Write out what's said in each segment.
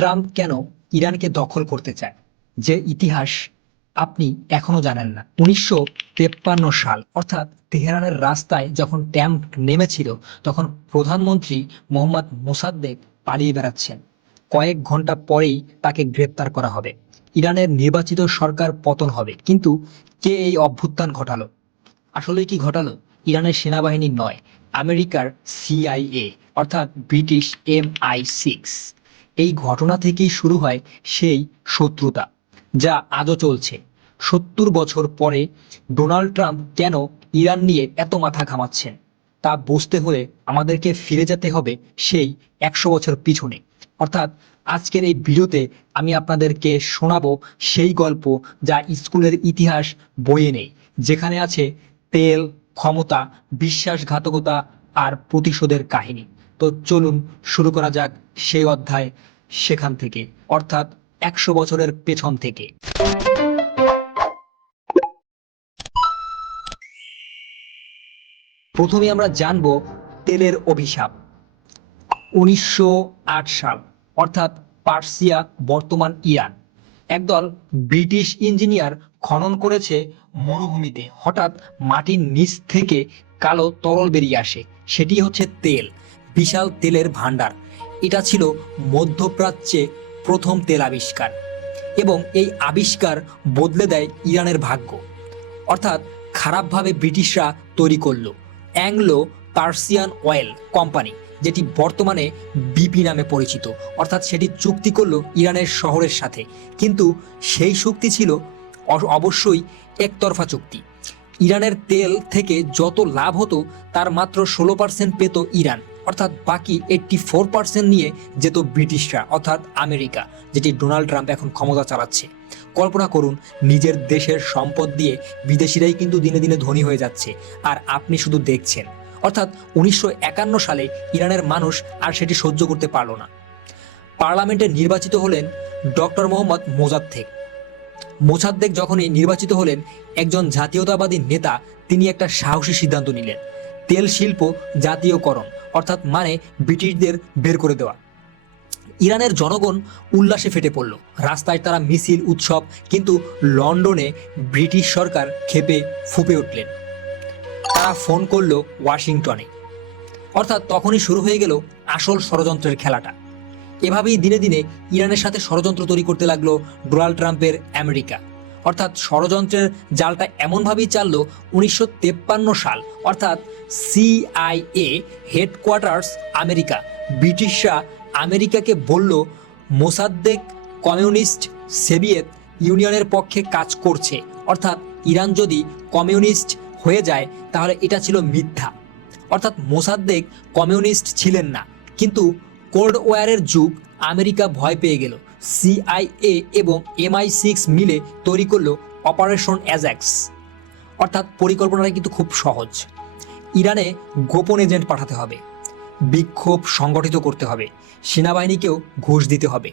Trump কেন ইরানকে দখল করতে চায়, যে ইতিহাস আপনি এখনো জানেন না। 1953 সাল অর্থাৎ তেহরানের রাস্তায় যখন ট্যাঙ্ক নেমেছিল, তখন প্রধানমন্ত্রী মোহাম্মদ মোসাদ্দেক পালিয়ে বেড়াচ্ছেন। কয়েক ঘন্টা পরেই তাকে গ্রেপ্তার করা হবে। ইরানের নির্বাচিত সরকার পতন হবে। কিন্তু কে এই অভ্যুত্থান ঘটালো? আসলে কি ঘটালো? ইরানের সেনাবাহিনী নয়, আমেরিকার সিআইএ অর্থাৎ ব্রিটিশ MI6। এই ঘটনা থেকেই শুরু হয় সেই শত্রুতা, যা আজও চলছে। 70 বছর পরে ডোনাল্ড ট্রাম্প কেন ইরান নিয়ে এত মাথা ঘামাচ্ছেন, তা বুঝতে হলে আমাদেরকে ফিরে যেতে হবে সেই 100 বছর পিছনে। অর্থাৎ আজকের এই ভিডিওতে আমি আপনাদেরকে শোনাবো সেই গল্প যা স্কুলের ইতিহাস বইয়ে নেই, যেখানে আছে তেল, ক্ষমতা, বিশ্বাসঘাতকতা আর প্রতিশোধের কাহিনী। তো চলুন শুরু করা যাক সেই অধ্যায়, সেখান থেকে, অর্থাৎ 100 বছরের পেছন থেকে। প্রথমে আমরা জানব তেলের অভিশাপ। 1908 সাল অর্থাৎ পার্সিয়া, বর্তমান ইরান। একদল ব্রিটিশ ইঞ্জিনিয়ার খনন করেছে মরুভূমিতে। হঠাৎ মাটির নিচ থেকে কালো তরল বেরিয়ে আসে। সেটি হচ্ছে তেল, বিশাল তেলের ভান্ডার। এটা ছিল মধ্যপ্রাচ্যে প্রথম তেল আবিষ্কার, এবং এই আবিষ্কার বদলে দেয় ইরানের ভাগ্য। অর্থাৎ খারাপভাবে ব্রিটিশরা তৈরি করলো অ্যাংলো পার্সিয়ান অয়েল কোম্পানি, যেটি বর্তমানে বিপি নামে পরিচিত। অর্থাৎ সেটি চুক্তি করলো ইরানের শহরের সাথে, কিন্তু সেই চুক্তি ছিল অবশ্যই একতরফা চুক্তি। ইরানের তেল থেকে যত লাভ হতো তার মাত্র 16% পেত ইরান, অর্থাৎ বাকি 84% নিয়ে যেত ব্রিটিশরা অর্থাৎ আমেরিকা, যেটি ডোনাল্ড ট্রাম্প এখন ক্ষমতা চালাচ্ছে। কল্পনা করুন, নিজের দেশের সম্পদ দিয়ে বিদেশিরাই কিন্তু দিনে দিনে ধনী হয়ে যাচ্ছে, আর আপনি শুধু দেখছেন। অর্থাৎ 1951 সালে ইরানের মানুষ আর সেটি সহ্য করতে পারল না। পার্লামেন্টে নির্বাচিত হলেন ডক্টর মোহাম্মদ মোসাদ্দেক। যখনই নির্বাচিত হলেন একজন জাতীয়তাবাদী নেতা, তিনি একটা সাহসী সিদ্ধান্ত নিলেন। তেল শিল্প জাতীয়করণ, অর্থাৎ মানে ব্রিটিশদের বের করে দেওয়া। ইরানের জনগণ উল্লাসে ফেটে পড়ল। রাস্তায় তারা মিছিল, উৎসব। কিন্তু লন্ডনে ব্রিটিশ সরকার ক্ষেপে ফুঁপে উঠলেন। তারা ফোন করলো ওয়াশিংটনে। অর্থাৎ তখনই শুরু হয়ে গেল আসল ষড়যন্ত্রের খেলাটা। এভাবেই দিনে দিনে ইরানের সাথে ষড়যন্ত্র তৈরি করতে লাগলো ডোনাল্ড ট্রাম্পের আমেরিকা। অর্থাৎ ষড়যন্ত্রের জালটা এমনভাবেই চালল 1953 সাল, অর্থাৎ সিআইএ হেডকোয়ার্টার্স আমেরিকা। ব্রিটিশরা আমেরিকাকে বলল মোসাদ্দেক কমিউনিস্ট সোভিয়েত ইউনিয়নের পক্ষে কাজ করছে, অর্থাৎ ইরান যদি কমিউনিস্ট হয়ে যায় তাহলে এটা ছিল মিথ্যা। অর্থাৎ মোসাদ্দেক কমিউনিস্ট ছিলেন না। কিন্তু কোল্ড ওয়ারের যুগ, আমেরিকা ভয় পেয়ে গেল। সিআইএ এবং MI6 মিলে তৈরি করলো অপারেশন অ্যাজাক্স। অর্থাৎ পরিকল্পনাটা কিন্তু খুব সহজ। ইরানে গোপন এজেন্ট পাঠাতে হবে, বিক্ষোভ সংগঠিত করতে হবে, সেনাবাহিনীকেও ঘুষ দিতে হবে,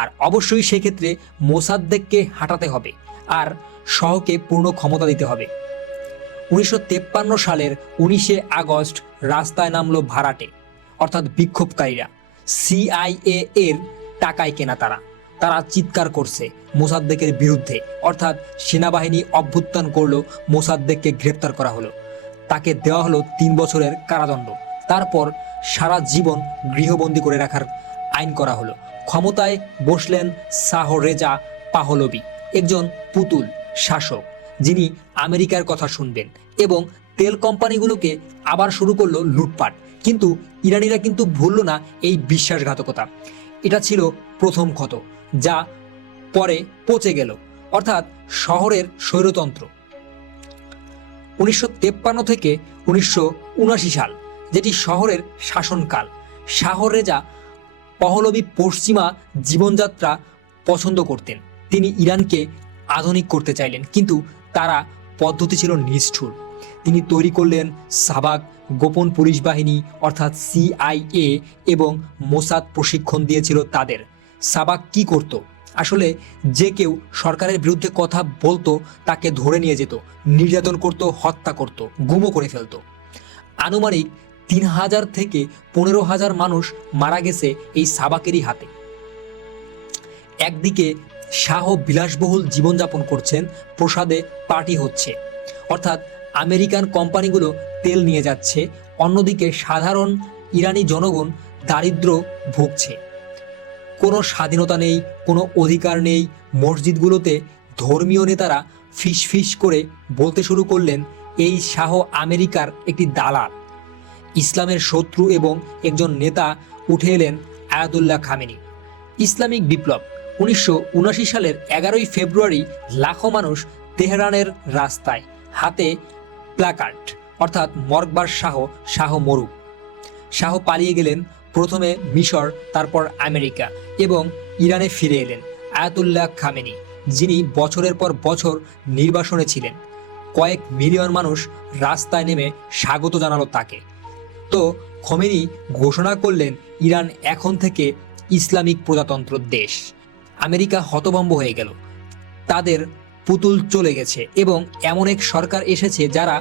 আর অবশ্যই সেক্ষেত্রে মোসাদ্দেককে হাঁটাতে হবে আর শহকে পূর্ণ ক্ষমতা দিতে হবে। 1953 সালের 19 আগস্ট রাস্তায় নামলো ভাড়াটে, অর্থাৎ বিক্ষোভকারীরা। সিআইএ এর টাকায় কেনা তারা চিৎকার করছে মোসাদ্দেকের বিরুদ্ধে। অর্থাৎ সেনাবাহিনী অভ্যুত্থান করলো, মোসাদ্দেককে গ্রেপ্তার করা হলো। তাকে দেওয়া হলো 3 বছরের কারাদণ্ড। তারপর সারা জীবন গৃহবন্দী করে রাখার আইন করা হলো। ক্ষমতায় বসলেন শাহ রেজা পাহলভি, একজন পুতুল শাসক, যিনি আমেরিকার কথা শুনবেন, এবং তেল কোম্পানিগুলোকে আবার শুরু করলো লুটপাট। কিন্তু ইরানিরা কিন্তু ভুলল না এই বিশ্বাসঘাতকতা। এটা ছিল প্রথম ক্ষত, যা পরে পচে গেল, অর্থাৎ শহরের স্বৈরতন্ত্র। 1953 থেকে 1979 সাল, যেটি শহরের শাসনকাল। শাহ রেজা পাহলভি পশ্চিমা জীবনযাত্রা পছন্দ করতেন। তিনি ইরানকে আধুনিক করতে চাইলেন, কিন্তু তারা পদ্ধতি ছিল নিষ্ঠুর। তিনি তৈরি করলেন সাবাক, গোপন পুলিশ বাহিনী অর্থাৎ সিআইএ, এবং মোসাদ প্রশিক্ষণ দিয়েছিল তাদের। সাবাক কি করত? আসলে যে কেউ সরকারের বিরুদ্ধে কথা বলতো তাকে ধরে নিয়ে যেত, নির্যাতন করত, হত্যা করত, গুমও করে ফেলতো। আনুমানিক 3000 থেকে 15000 মানুষ মারা গেছে এই সাবাকেরই হাতে। একদিকে শাহ বিলাসবহুল জীবনযাপন করছেন, প্রসাদে পার্টি হচ্ছে, অর্থাৎ আমেরিকান কোম্পানিগুলো তেল নিয়ে যাচ্ছে, অন্যদিকে সাধারণ ইরানি জনগণ দারিদ্র ভুগছে। কোনো স্বাধীনতা নেই, কোনো অধিকার নেই। মসজিদগুলোতে ধর্মীয় নেতারা ফিস করে বলতে শুরু করলেন, এই শাহ আমেরিকার একটি দালাল, ইসলামের শত্রু। এবং একজন নেতা উঠে এলেন, আয়াতুল্লাহ খামেনি। ইসলামিক বিপ্লব 1979 সালের 11ই ফেব্রুয়ারি লাখো মানুষ তেহরানের রাস্তায়, হাতে প্ল্যাকার্ড, অর্থাৎ মরকবার শাহ, শাহ মরুক। শাহ পালিয়ে গেলেন, প্রথমে মিশর, তারপর আমেরিকা এবং ইরানে ফিরে এলেন আয়াতুল্লাহ খামেনি, যিনি বছরের পর বছর নির্বাসনে ছিলেন। কয়েক মিলিয়ন মানুষ রাস্তায় নেমে স্বাগত জানালো তাকে। তো খোমেনি ঘোষণা করলেন, ইরান এখন থেকে ইসলামিক প্রজাতন্ত্র দেশ। আমেরিকা হতভম্ব হয়ে গেল, তাদের পুতুল চলে গেছে এবং এমন এক সরকার এসেছে যারা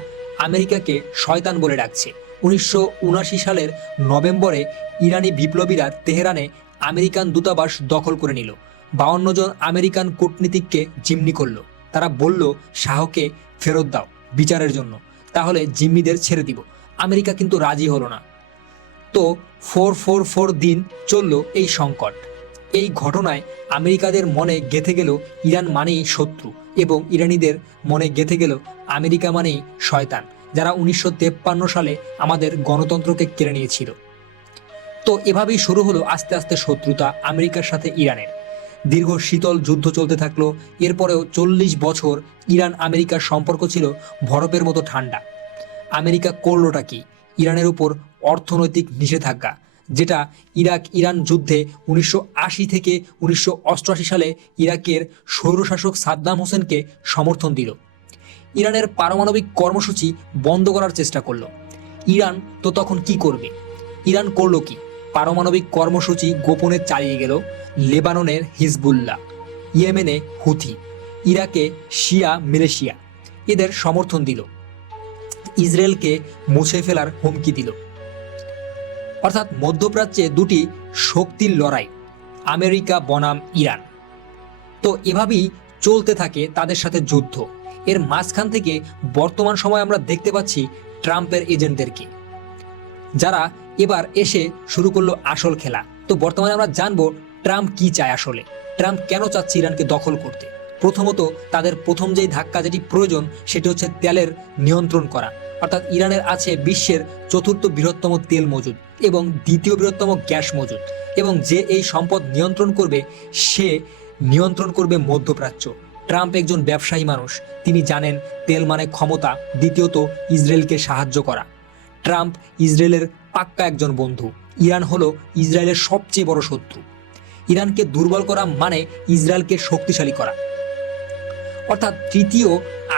আমেরিকাকে শয়তান বলে ডাকছে। 1979 সালের নভেম্বরে ইরানি বিপ্লবীরা তেহরানে আমেরিকান দূতাবাস দখল করে নিল। 52 জন আমেরিকান কূটনীতিককে জিম্মি করল। তারা বলল, শাহকে ফেরত দাও বিচারের জন্য, তাহলে জিম্মিদের ছেড়ে দিব। আমেরিকা কিন্তু রাজি হলো না। তো 444 দিন চলল এই সংকট। এই ঘটনায় আমেরিকাদের মনে গেঁথে গেল ইরান মানেই শত্রু, এবং ইরানিদের মনে গেঁথে গেল আমেরিকা মানেই শয়তান, যারা 1953 সালে আমাদের গণতন্ত্রকে কেড়ে নিয়েছিল। তো এভাবেই শুরু হলো আস্তে আস্তে শত্রুতা আমেরিকার সাথে ইরানের। দীর্ঘ শীতল যুদ্ধ চলতে থাকলো। এরপরেও 40 বছর ইরান আমেরিকার সম্পর্ক ছিল বরফের মতো ঠান্ডা। আমেরিকা করলোটা কি? ইরানের উপর অর্থনৈতিক নিষেধাজ্ঞা, যেটা ইরাক ইরান যুদ্ধে 1980 থেকে 1988 সালে ইরাকের স্বৈরশাসক সাদ্দাম হোসেনকে সমর্থন দিল। ইরানের পারমাণবিক কর্মসূচি বন্ধ করার চেষ্টা করলো। ইরান তো তখন কি করবে? ইরান করলো কি? পারমাণবিক কর্মসূচি গোপনে চালিয়ে গেল। লেবাননের হিজবুল্লাহ, ইয়েমেনে হুথি, ইরাকে শিয়া মিলিশিয়া এদের সমর্থন দিল। ইসরায়েলকে মুছে ফেলার হুমকি দিল। অর্থাৎ মধ্যপ্রাচ্যে দুটি শক্তির লড়াই, আমেরিকা বনাম ইরান। তো এভাবেই চলতে থাকে তাদের সাথে যুদ্ধ। এর মাঝখান থেকে বর্তমান সময় আমরা দেখতে পাচ্ছি ট্রাম্পের এজেন্টদেরকে, যারা এবার এসে শুরু করলো আসল খেলা। তো বর্তমানে আমরা জানবো ট্রাম্প কি চায় আসলে, ট্রাম্প কেন চাচ্ছে ইরানকে দখল করতে। প্রথমত তাদের প্রথম যেই ধাক্কা যেটি প্রয়োজন সেটি হচ্ছে তেলের নিয়ন্ত্রণ করা। অর্থাৎ ইরানের আছে বিশ্বের 4র্থ বৃহত্তম তেল মজুদ এবং 2য় বৃহত্তম গ্যাস মজুদ, এবং যে এই সম্পদ নিয়ন্ত্রণ করবে সে নিয়ন্ত্রণ করবে মধ্যপ্রাচ্য। ট্রাম্প একজন ব্যবসায়ী মানুষ, তিনি জানেন তেল মানে ক্ষমতা, দ্বিতীয়ত ইসরায়েলকে সাহায্য করা। ট্রাম্প ইসরায়েলের পাক্কা একজন বন্ধু। ইরান হলো ইসরায়েলের সবচেয়ে বড় শত্রু। ইরানকে দুর্বল করা মানে ইসরায়েলকে শক্তিশালী করা। অর্থাৎ তৃতীয়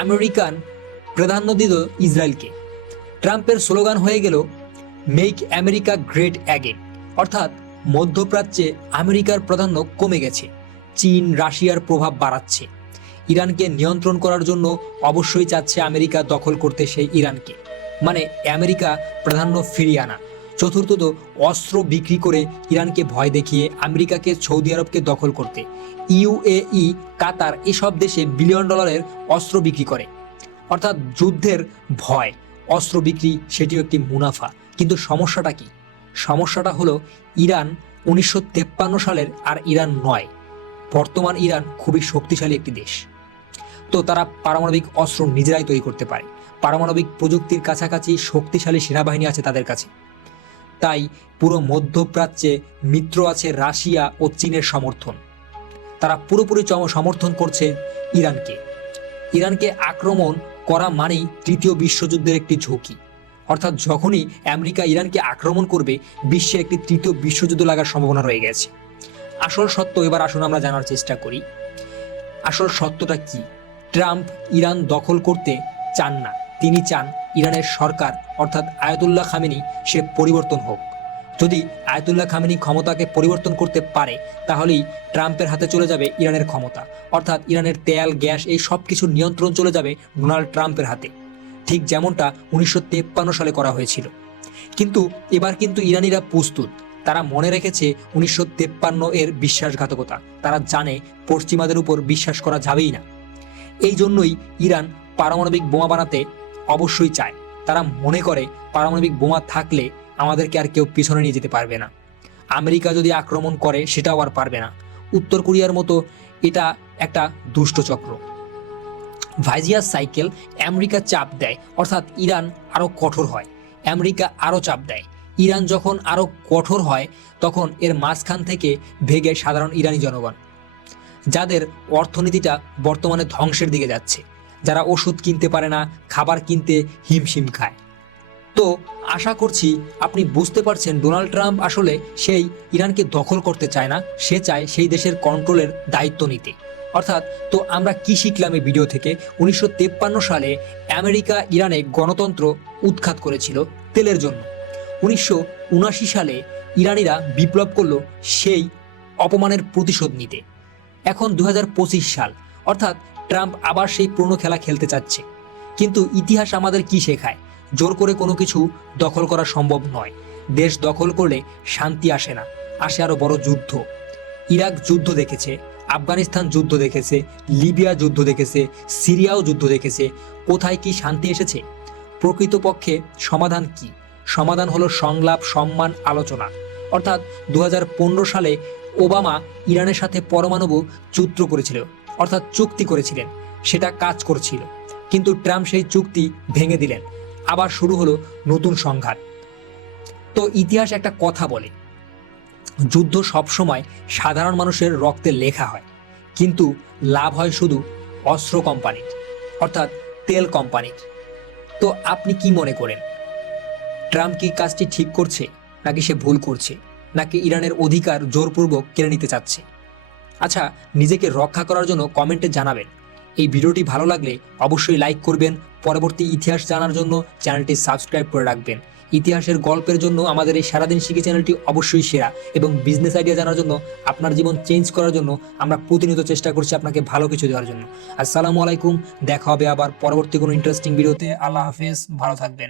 আমেরিকান প্রাধান্য দিল ইসরায়েলকে। ট্রাম্পের স্লোগান হয়ে গেল মেক আমেরিকা গ্রেট অ্যাগেন। অর্থাৎ মধ্যপ্রাচ্যে আমেরিকার প্রাধান্য কমে গেছে, চীন রাশিয়ার প্রভাব বাড়াচ্ছে। ইরানকে নিয়ন্ত্রণ করার জন্য অবশ্যই চাচ্ছে আমেরিকা দখল করতে সেই ইরানকে, মানে আমেরিকা প্রাধান্য ফিরিয়ে আনা। চতুর্থত অস্ত্র বিক্রি করে ইরানকে ভয় দেখিয়ে আমেরিকাকে সৌদি আরবকে দখল করতে। ইউএই, কাতার এসব দেশে বিলিয়ন ডলারের অস্ত্র বিক্রি করে। অর্থাৎ যুদ্ধের ভয়, অস্ত্র বিক্রি সেটিও একটি মুনাফা। কিন্তু সমস্যাটা কি? সমস্যাটা হলো ইরান 1953 সালের আর ইরান নয়। বর্তমান ইরান খুবই শক্তিশালী একটি দেশ। তো তারা পারমাণবিক অস্ত্র নিজেরাই তৈরি করতে পারে। পারমাণবিক প্রযুক্তির কাছাকাছি শক্তিশালী সেনাবাহিনী আছে তাদের কাছে। তাই পুরো মধ্যপ্রাচ্যে মিত্র আছে রাশিয়া ও চীনের সমর্থন। তারা পুরোপুরি সমর্থন করছে ইরানকে। ইরানকে আক্রমণ করা মানেই তৃতীয় বিশ্বযুদ্ধের একটি ঝুঁকি। অর্থাৎ যখনই আমেরিকা ইরানকে আক্রমণ করবে, বিশ্বে একটি তৃতীয় বিশ্বযুদ্ধ লাগার সম্ভাবনা রয়ে গেছে। আসল সত্য এবার আসুন আমরা জানার চেষ্টা করি। আসল সত্যটা কি? ট্রাম্প ইরান দখল করতে চান না। তিনি চান ইরানের সরকার অর্থাৎ আয়াতুল্লাহ খামেনি সে পরিবর্তন হোক। যদি আয়াতুল্লাহ খামেনি ক্ষমতাকে পরিবর্তন করতে পারে, তাহলেই ট্রাম্পের হাতে চলে যাবে ইরানের ক্ষমতা। অর্থাৎ ইরানের তেল গ্যাস এই সব কিছুর নিয়ন্ত্রণ চলে যাবে ডোনাল্ড ট্রাম্পের হাতে, ঠিক যেমনটা 1953 সালে করা হয়েছিল। কিন্তু এবার কিন্তু ইরানিরা প্রস্তুত। তারা মনে রেখেছে 1953 এর বিশ্বাসঘাতকতা। তারা জানে পশ্চিমাদের উপর বিশ্বাস করা যাবেই না। এই জন্যই ইরান পারমাণবিক বোমা বানাতে অবশ্যই চায়। তারা মনে করে পারমাণবিক বোমা থাকলে আমাদেরকে আর কেউ পিছনে নিয়ে যেতে পারবে না। আমেরিকা যদি আক্রমণ করে সেটাও আর পারবে না। উত্তর কোরিয়ার মতো এটা একটা দুষ্ট চক্র। ভাইজিয়াস সাইকেল, আমেরিকা চাপ দেয় অর্থাৎ ইরান আরও কঠোর হয়, আমেরিকা আরও চাপ দেয়। ইরান যখন আরও কঠোর হয় তখন এর মাঝখান থেকে ভেগে সাধারণ ইরানি জনগণ, যাদের অর্থনীতিটা বর্তমানে ধ্বংসের দিকে যাচ্ছে, যারা ওষুধ কিনতে পারে না, খাবার কিনতে হিমশিম খায়। তো আশা করছি আপনি বুঝতে পারছেন ডোনাল্ড ট্রাম্প আসলে সেই ইরানকে দখল করতে চায় না, সে চায় সেই দেশের কন্ট্রোলের দায়িত্ব নিতে। অর্থাৎ তো আমরা কি শিখলাম এই ভিডিও থেকে? 1953 সালে আমেরিকা ইরানে গণতন্ত্র উৎখাত করেছিল তেলের জন্য। 1979 সালে ইরানিরা বিপ্লব করলো সেই অপমানের প্রতিশোধ নিতে। এখন 2025 সাল, অর্থাৎ ট্রাম্প আবার সেই পুরনো খেলা খেলতে চাচ্ছে। কিন্তু ইতিহাস আমাদের কি শেখায়? জোর করে কোনো কিছু দখল করা সম্ভব নয়। দেশ দখল করলে শান্তি আসে না, আসে আরো বড় যুদ্ধ। ইরাক যুদ্ধ দেখেছে, আফগানিস্তান যুদ্ধ দেখেছে, লিবিয়া যুদ্ধ দেখেছে, সিরিয়াও যুদ্ধ দেখেছে। কোথায় কি শান্তি এসেছে? প্রকৃতপক্ষে সমাধান কি? সমাধান হলো সংলাপ, সম্মান, আলোচনা। অর্থাৎ 2015 সালে ওবামা ইরানের সাথে পরমাণু চুক্তি করেছিল, অর্থাৎ চুক্তি করেছিলেন, সেটা কাজ করছিল। কিন্তু ট্রাম্প সেই চুক্তি ভেঙে দিলেন। আবার শুরু হলো নতুন সংঘাত। তো ইতিহাস একটা কথা বলে, যুদ্ধ সবসময় সাধারণ মানুষের রক্তে লেখা হয়, কিন্তু লাভ হয় শুধু অস্ত্র কোম্পানির, অর্থাৎ তেল কোম্পানির। তো আপনি কি মনে করেন? ট্রাম্প কি কাজটি ঠিক করছে, নাকি সে ভুল করছে, নাকি ইরানের অধিকার জোরপূর্বক কেড়ে নিতে চাচ্ছে? আচ্ছা, নিজেকে রক্ষা করার জন্য কমেন্টে জানাবেন। এই ভিডিওটি ভালো লাগলে অবশ্যই লাইক করবেন। পরবর্তী ইতিহাস জানার জন্য চ্যানেলটি সাবস্ক্রাইব করে রাখবেন। ইতিহাসের গল্পের জন্য আমাদের এই সারাদিন শিখি চ্যানেলটি অবশ্যই সেরা, এবং বিজনেস আইডিয়া জানার জন্য, আপনার জীবন চেঞ্জ করার জন্য আমরা প্রতিনিয়ত চেষ্টা করছি আপনাকে ভালো কিছু দেওয়ার জন্য। আসসালামু আলাইকুম, দেখা হবে আবার পরবর্তী কোনো ইন্টারেস্টিং ভিডিওতে। আল্লাহ হাফেজ, ভালো থাকবেন।